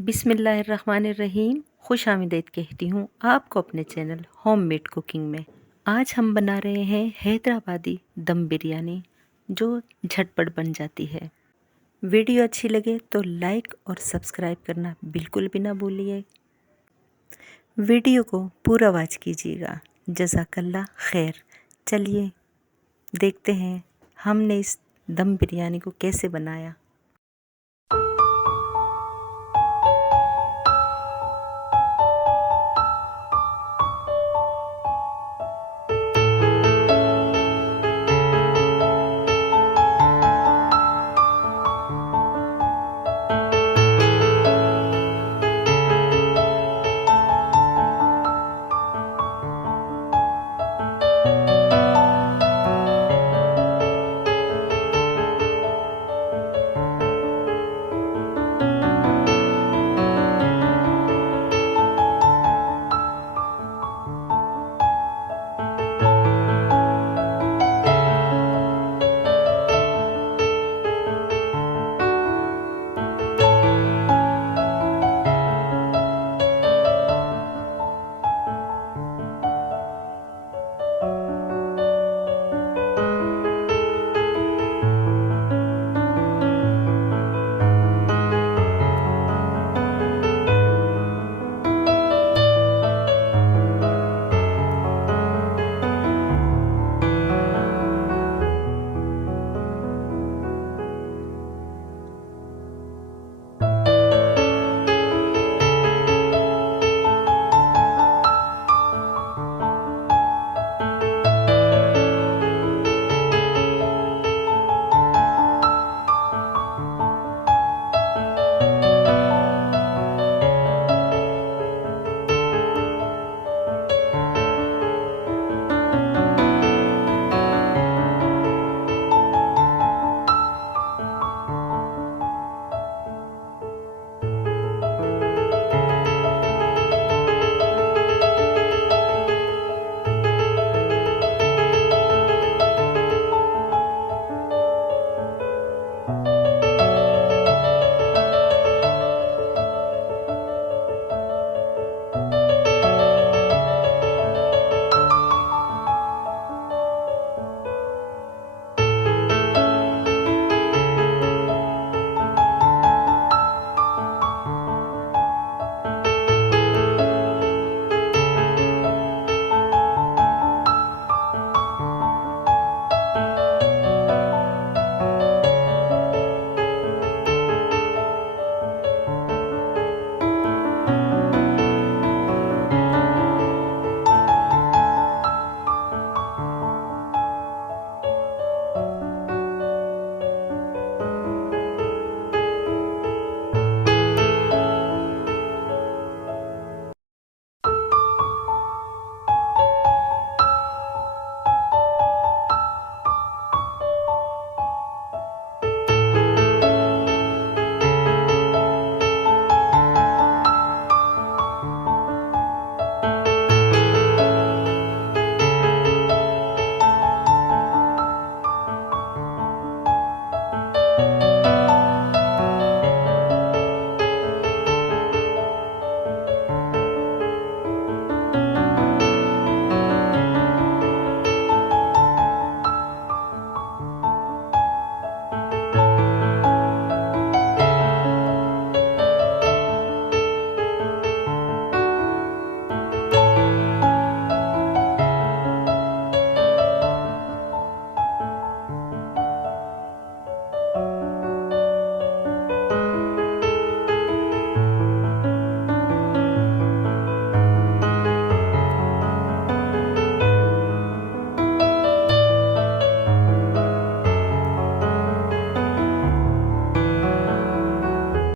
बिस्मिल्लाहिर्रहमानिर्रहीम। खुश आमदीद कहती हूँ आपको अपने चैनल होममेड कुकिंग में। आज हम बना रहे हैं हैदराबादी दम बिरयानी, जो झटपट बन जाती है। वीडियो अच्छी लगे तो लाइक और सब्सक्राइब करना बिल्कुल भी ना भूलिए। वीडियो को पूरा वॉच कीजिएगा। जज़ाकल्लाह खैर। चलिए देखते हैं हमने इस दम बिरयानी को कैसे बनाया।